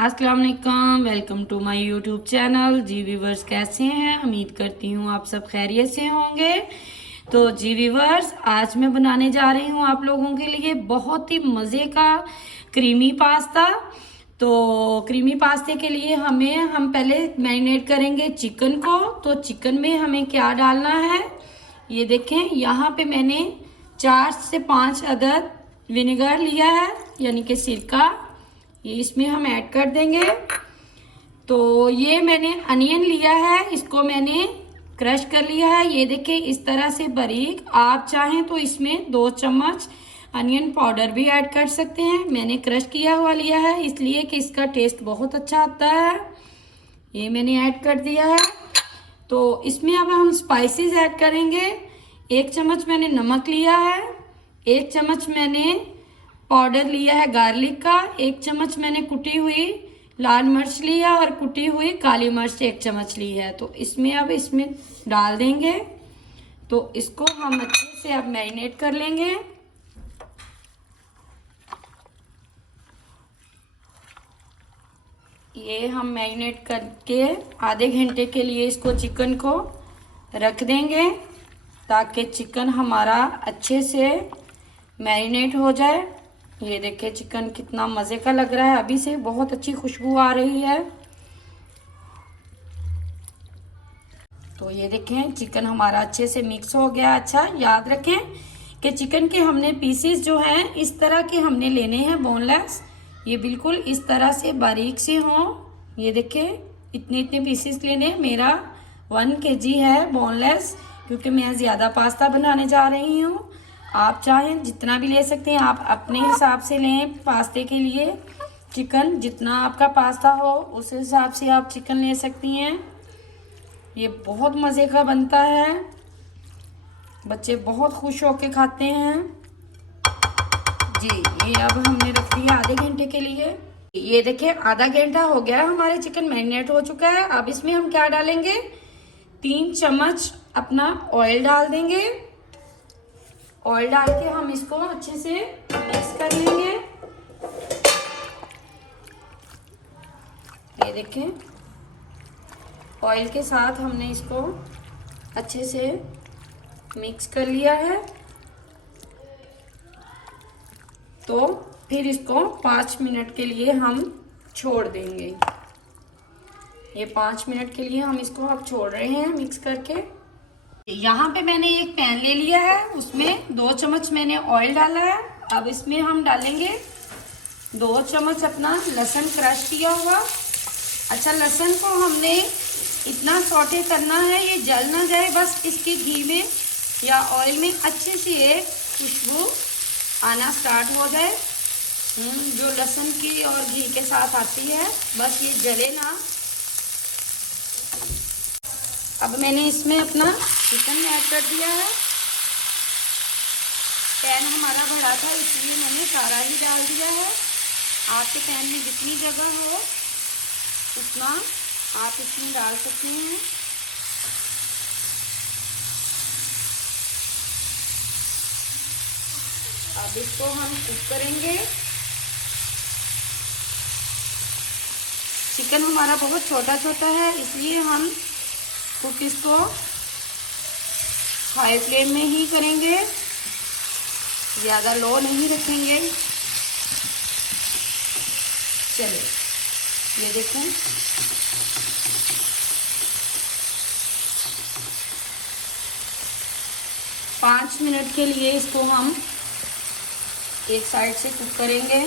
अस्सलाम वालेकुम, welcome to my YouTube channel. जी व्यूवर्स, कैसे हैं? उम्मीद करती हूँ आप सब खैरियत से होंगे। तो जी व्यूवर्स, आज मैं बनाने जा रही हूँ आप लोगों के लिए बहुत ही मज़े का क्रीमी पास्ता। तो क्रीमी पास्ते के लिए हम पहले मैरिनेट करेंगे चिकन को। तो चिकन में हमें क्या डालना है, ये देखें। यहाँ पे मैंने 4 से 5 अदद विनेगर लिया है, यानी कि सिरका। ये इसमें हम ऐड कर देंगे। तो ये मैंने अनियन लिया है, इसको मैंने क्रश कर लिया है। ये देखिए इस तरह से बारीक। आप चाहें तो इसमें 2 चम्मच अनियन पाउडर भी ऐड कर सकते हैं। मैंने क्रश किया हुआ लिया है इसलिए कि इसका टेस्ट बहुत अच्छा आता है। ये मैंने ऐड कर दिया है। तो इसमें अब हम स्पाइसेस ऐड करेंगे। 1 चम्मच मैंने नमक लिया है, 1 चम्मच मैंने पाउडर लिया है गार्लिक का, 1 चम्मच मैंने कुटी हुई लाल मिर्च लिया और कुटी हुई काली मिर्च 1 चम्मच ली है। तो इसमें डाल देंगे। तो इसको हम अच्छे से अब मैरिनेट कर लेंगे। ये हम मैरिनेट करके आधे घंटे के लिए इसको चिकन को रख देंगे ताकि चिकन हमारा अच्छे से मैरिनेट हो जाए। ये देखिए चिकन कितना मज़े का लग रहा है, अभी से बहुत अच्छी खुशबू आ रही है। तो ये देखें चिकन हमारा अच्छे से मिक्स हो गया। अच्छा याद रखें कि चिकन के हमने पीसीस जो हैं इस तरह के हमने लेने हैं, बोनलेस। ये बिल्कुल इस तरह से बारीक से हों। ये देखें इतने इतने पीसीस लेने। मेरा 1 kg है बोनलेस, क्योंकि मैं ज़्यादा पास्ता बनाने जा रही हूँ। आप चाहें जितना भी ले सकते हैं, आप अपने हिसाब से लें। पास्ते के लिए चिकन जितना आपका पास्ता हो उस हिसाब से आप चिकन ले सकती हैं। ये बहुत मज़े का बनता है, बच्चे बहुत खुश होके खाते हैं। जी ये अब हमने रख दिया आधे घंटे के लिए। ये देखिए आधा घंटा हो गया, हमारे चिकन मैरिनेट हो चुका है। अब इसमें हम क्या डालेंगे, 3 चम्मच अपना ऑयल डाल देंगे। ऑयल डाल के हम इसको अच्छे से मिक्स कर लेंगे। ये देखें ऑयल के साथ हमने इसको अच्छे से मिक्स कर लिया है। तो फिर इसको 5 मिनट के लिए हम छोड़ देंगे। ये 5 मिनट के लिए हम इसको अब छोड़ रहे हैं मिक्स करके। यहाँ पे मैंने एक पैन ले लिया है, उसमें 2 चम्मच मैंने ऑयल डाला है। अब इसमें हम डालेंगे 2 चम्मच अपना लहसुन क्रश किया हुआ। अच्छा लहसुन को हमने इतना सौटे करना है ये जल ना जाए, बस इसके घी में या ऑयल में अच्छे से एक खुशबू आना स्टार्ट हो जाए, जो लहसुन की और घी के साथ आती है, बस ये जले ना। अब मैंने इसमें अपना चिकन ऐड कर दिया है। पैन हमारा बड़ा था इसलिए मैंने सारा ही डाल दिया है। आपके पैन में जितनी जगह हो उतना आप इसमें डाल सकते हैं। अब इसको हम कुक करेंगे। चिकन हमारा बहुत छोटा छोटा है इसलिए हम कुक इसको हाई फ्लेम में ही करेंगे, ज़्यादा लो नहीं रखेंगे। चलिए ये देखें पाँच मिनट के लिए इसको हम एक साइड से कुक करेंगे।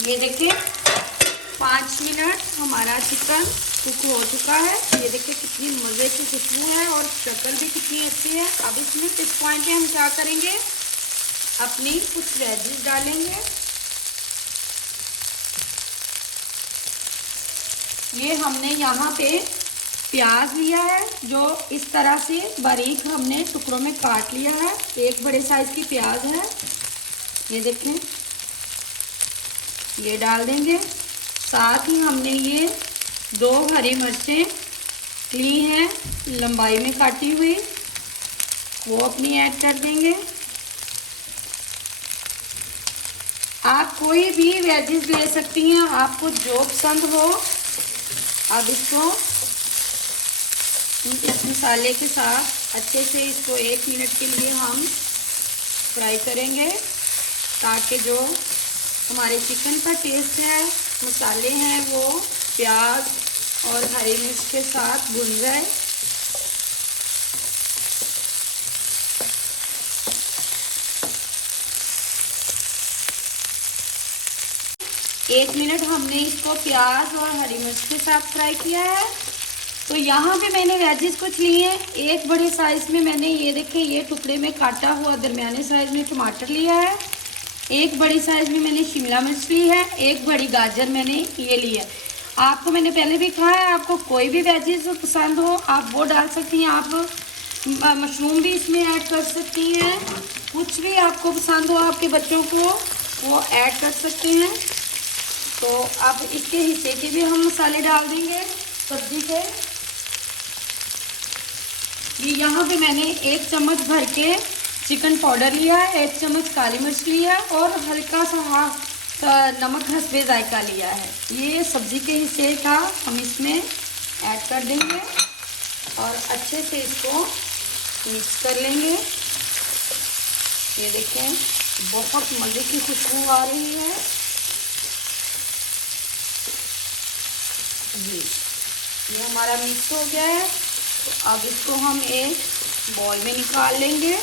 ये देखिए 5 मिनट हमारा चिकन कुक हो चुका है। ये देखिए कितनी मज़े की खुशबू है और शक्ल भी कितनी अच्छी है। अब इसमें इस पॉइंट पे हम क्या करेंगे, अपनी कुछ वेजिस डालेंगे। ये हमने यहाँ पे प्याज लिया है जो इस तरह से बारीक हमने टुकड़ों में काट लिया है। एक बड़े साइज़ की प्याज है, ये देखें, ये डाल देंगे। साथ ही हमने ये 2 हरी मिर्चें ली हैं लंबाई में काटी हुई, वो अपनी ऐड कर देंगे। आप कोई भी वेजिस ले सकती हैं, आपको जो पसंद हो। अब इसको इस मसाले के साथ अच्छे से इसको 1 मिनट के लिए हम फ्राई करेंगे, ताकि जो हमारे चिकन का टेस्ट है, मसाले हैं, वो प्याज और हरी मिर्च के साथ भुन जाए। एक मिनट हमने इसको प्याज और हरी मिर्च के साथ फ्राई किया है। तो यहाँ पे मैंने वेजिस कुछ लिए हैं। एक बड़े साइज़ में मैंने ये देखें, ये टुकड़े में काटा हुआ दरमियाने साइज़ में टमाटर लिया है। एक बड़ी साइज़ में मैंने शिमला मिर्च ली है। एक बड़ी गाजर मैंने ये ली है। आपको मैंने पहले भी कहा है, आपको कोई भी वेजिस पसंद हो आप वो डाल सकती हैं। आप मशरूम भी इसमें ऐड कर सकती हैं। कुछ भी आपको पसंद हो आपके बच्चों को, वो ऐड कर सकते हैं। तो अब इसके हिस्से के भी हम मसाले डाल देंगे सब्जी के। ये यहाँ पे मैंने 1 चम्मच भर के चिकन पाउडर लिया है, 1 चम्मच काली मिर्च लिया है और हल्का सा नमक हस्बे जायका लिया है। ये सब्जी के हिस्से का हम इसमें ऐड कर देंगे और अच्छे से इसको मिक्स कर लेंगे। ये देखें, बहुत मज़े की खुशबू आ रही है। ये हमारा मिक्स हो गया है। तो अब इसको हम एक बॉल में निकाल लेंगे।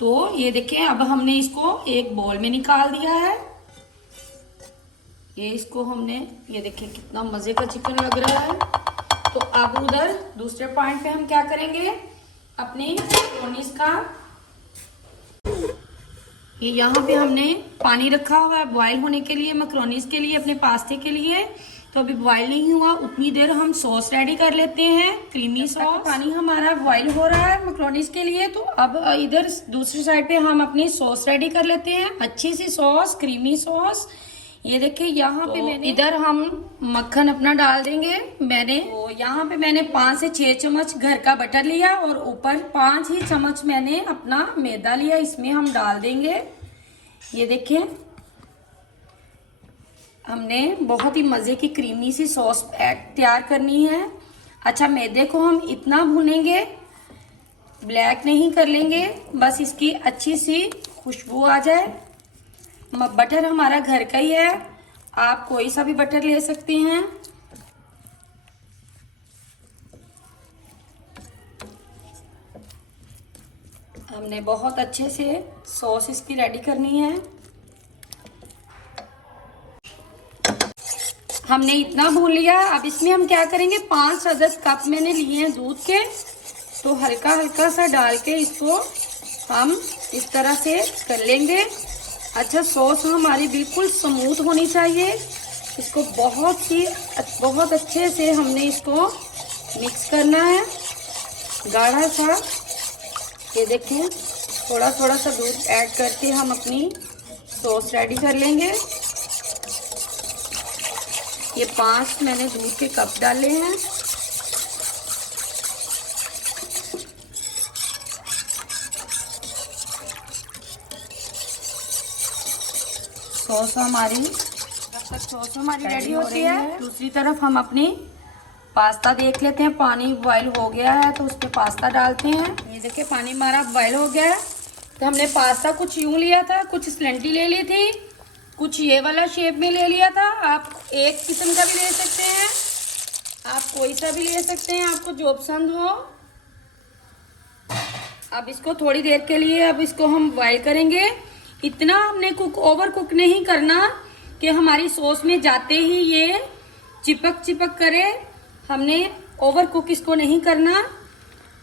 तो ये देखें, अब हमने इसको एक बॉल में निकाल दिया है। ये इसको हमने, ये देखें कितना मज़े का चिकन लग रहा है। तो अब उधर दूसरे पॉइंट पे हम क्या करेंगे, अपनी मैयोनीज का, ये यहाँ पे हमने पानी रखा हुआ है बॉयल होने के लिए, मैक्रोनीज के लिए, अपने पास्ते के लिए। तो अभी बॉयल नहीं हुआ, उतनी देर हम सॉस रेडी कर लेते हैं, क्रीमी सॉस। पानी हमारा बॉयल हो रहा है मैक्रोनीज के लिए। तो अब इधर दूसरी साइड पे हम अपनी सॉस रेडी कर लेते हैं, अच्छी सी सॉस, क्रीमी सॉस। ये देखिए यहाँ पे मैंने, इधर हम मक्खन अपना डाल देंगे। यहाँ पे मैंने 5 से 6 चम्मच घर का बटर लिया और ऊपर 5 ही चम्मच मैंने अपना मैदा लिया, इसमें हम डाल देंगे। ये देखिए, हमने बहुत ही मज़े की क्रीमी सी सॉस तैयार करनी है। अच्छा, मैदे को हम इतना भूनेंगे, ब्लैक नहीं कर लेंगे, बस इसकी अच्छी सी खुशबू आ जाए। बटर हमारा घर का ही है, आप कोई सा भी बटर ले सकते हैं। हमने बहुत अच्छे से सॉस इसकी रेडी करनी है। हमने इतना भून लिया। अब इसमें हम क्या करेंगे, 5 से 10 कप मैंने लिए हैं दूध के। तो हल्का हल्का सा डाल के इसको हम इस तरह से कर लेंगे। अच्छा, सॉस हमारी बिल्कुल स्मूथ होनी चाहिए। इसको बहुत अच्छे से हमने इसको मिक्स करना है, गाढ़ा सा। ये देखिए, थोड़ा थोड़ा सा दूध ऐड करके हम अपनी सॉस रेडी कर लेंगे। ये 5 मैंने दूध के कप डाले हैं। सॉस हमारी, जब तक सॉस हमारी रेडी होती है, दूसरी तरफ हम अपनी पास्ता देख लेते हैं। पानी बॉयल हो गया है तो उस पर पास्ता डालते हैं। ये देखिए, पानी हमारा बॉयल हो गया है। तो हमने पास्ता कुछ यूं लिया था, कुछ स्लेंटी ले ली थी, कुछ ये वाला शेप में ले लिया था। आप एक किस्म का भी ले सकते हैं, आप कोई सा भी ले सकते हैं, आपको जो पसंद हो। अब इसको थोड़ी देर के लिए अब इसको हम बॉयल करेंगे। इतना हमने ओवर कुक नहीं करना कि हमारी सॉस में जाते ही ये चिपक करे। हमने ओवर कुक इसको नहीं करना,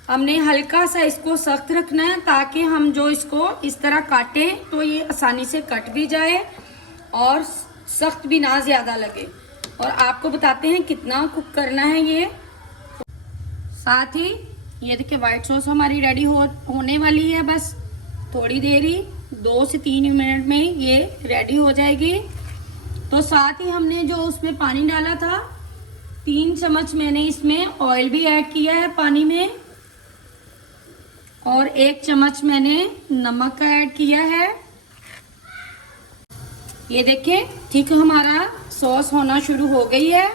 हमने हल्का सा इसको सख्त रखना है, ताकि हम जो इसको इस तरह काटें तो ये आसानी से कट भी जाए और सख्त भी ना ज़्यादा लगे। और आपको बताते हैं कितना कुक करना है ये। साथ ही ये देखिए, वाइट सॉस हमारी रेडी होने वाली है। बस थोड़ी देर ही, 2 से 3 मिनट में ये रेडी हो जाएगी। तो साथ ही हमने जो उसमें पानी डाला था, 3 चम्मच मैंने इसमें ऑयल भी ऐड किया है पानी में, और 1 चम्मच मैंने नमक का ऐड किया है। ये देखिए ठीक हमारा सॉस होना शुरू हो गई है।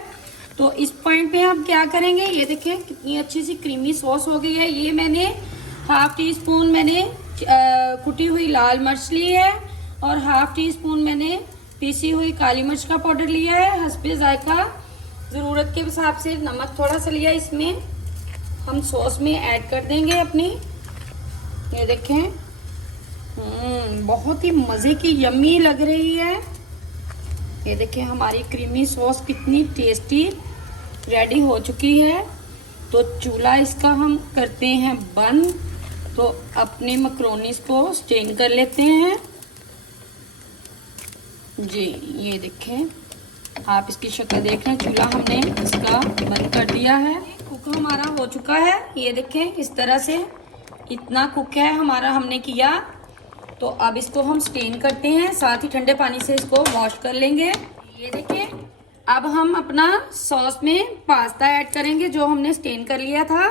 तो इस पॉइंट पे हम क्या करेंगे, ये देखिए कितनी अच्छी सी क्रीमी सॉस हो गई है। ये मैंने हाफ टी स्पून मैंने कुटी हुई लाल मिर्च ली है, और हाफ टी स्पून मैंने पीसी हुई काली मिर्च का पाउडर लिया है। हस्बे जायका ज़रूरत के हिसाब से नमक थोड़ा सा लिया, इसमें हम सॉस में ऐड कर देंगे अपनी। ये देखें बहुत ही मज़े की यम्मी लग रही है। ये देखिए हमारी क्रीमी सॉस कितनी टेस्टी रेडी हो चुकी है। तो चूल्हा इसका हम करते हैं बंद। तो अपने मकरोनीस को स्टेन कर लेते हैं जी। ये देखें आप इसकी शक्ल देख रहे हैं, चूल्हा हमने इसका बंद कर दिया है। कुक हमारा हो चुका है। ये देखें इस तरह से इतना कुक है हमारा हमने किया। तो अब इसको हम स्टेन करते हैं, साथ ही ठंडे पानी से इसको वॉश कर लेंगे। ये देखिए अब हम अपना सॉस में पास्ता ऐड करेंगे जो हमने स्टेन कर लिया था।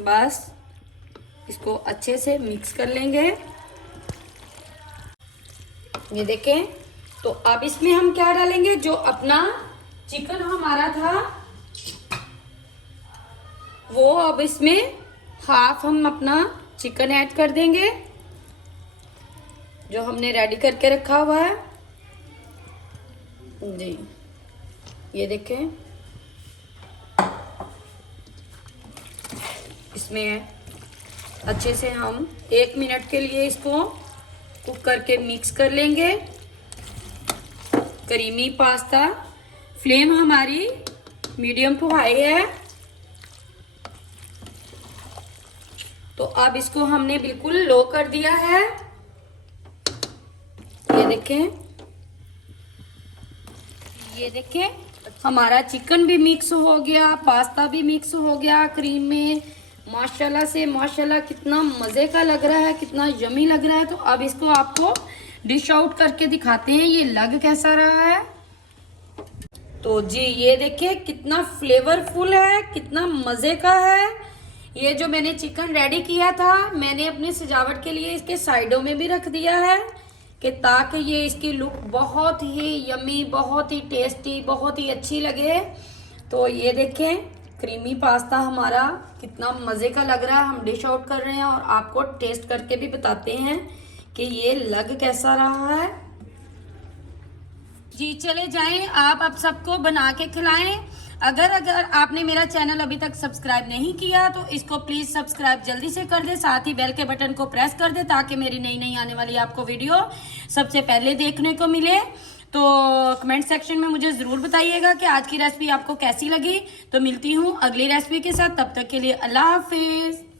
बस इसको अच्छे से मिक्स कर लेंगे। ये देखें तो अब इसमें हम क्या डालेंगे, जो अपना चिकन हमारा था वो अब इसमें हाफ हम अपना चिकन ऐड कर देंगे जो हमने रेडी करके रखा हुआ है जी। ये देखें इसमें अच्छे से हम 1 मिनट के लिए इसको कुक करके मिक्स कर लेंगे। क्रीमी पास्ता, फ्लेम हमारी मीडियम टू हाई है। तो अब इसको हमने बिल्कुल लो कर दिया है। ये देखें हमारा चिकन भी मिक्स हो गया, पास्ता भी मिक्स हो गया क्रीम में। माशाल्लाह से माशाल्लाह कितना मज़े का लग रहा है, कितना यमी लग रहा है। तो अब इसको आपको डिश आउट करके दिखाते हैं ये लग कैसा रहा है। तो जी ये देखिए कितना फ्लेवरफुल है, कितना मज़े का है। ये जो मैंने चिकन रेडी किया था मैंने अपनी सजावट के लिए इसके साइडों में भी रख दिया है कि ताकि ये इसकी लुक बहुत ही यमी, बहुत ही टेस्टी, बहुत ही अच्छी लगे। तो ये देखें क्रीमी पास्ता हमारा कितना मज़े का लग रहा है। हम डिश आउट कर रहे हैं और आपको टेस्ट करके भी बताते हैं कि ये लग कैसा रहा है जी। चले जाएं आप अब सबको बना के खिलाएं। अगर आपने मेरा चैनल अभी तक सब्सक्राइब नहीं किया तो इसको प्लीज़ सब्सक्राइब जल्दी से कर दे, साथ ही बेल के बटन को प्रेस कर दे ताकि मेरी नई आने वाली आपको वीडियो सबसे पहले देखने को मिले। तो कमेंट सेक्शन में मुझे ज़रूर बताइएगा कि आज की रेसिपी आपको कैसी लगी। तो मिलती हूँ अगली रेसिपी के साथ, तब तक के लिए अल्लाह हाफिज़।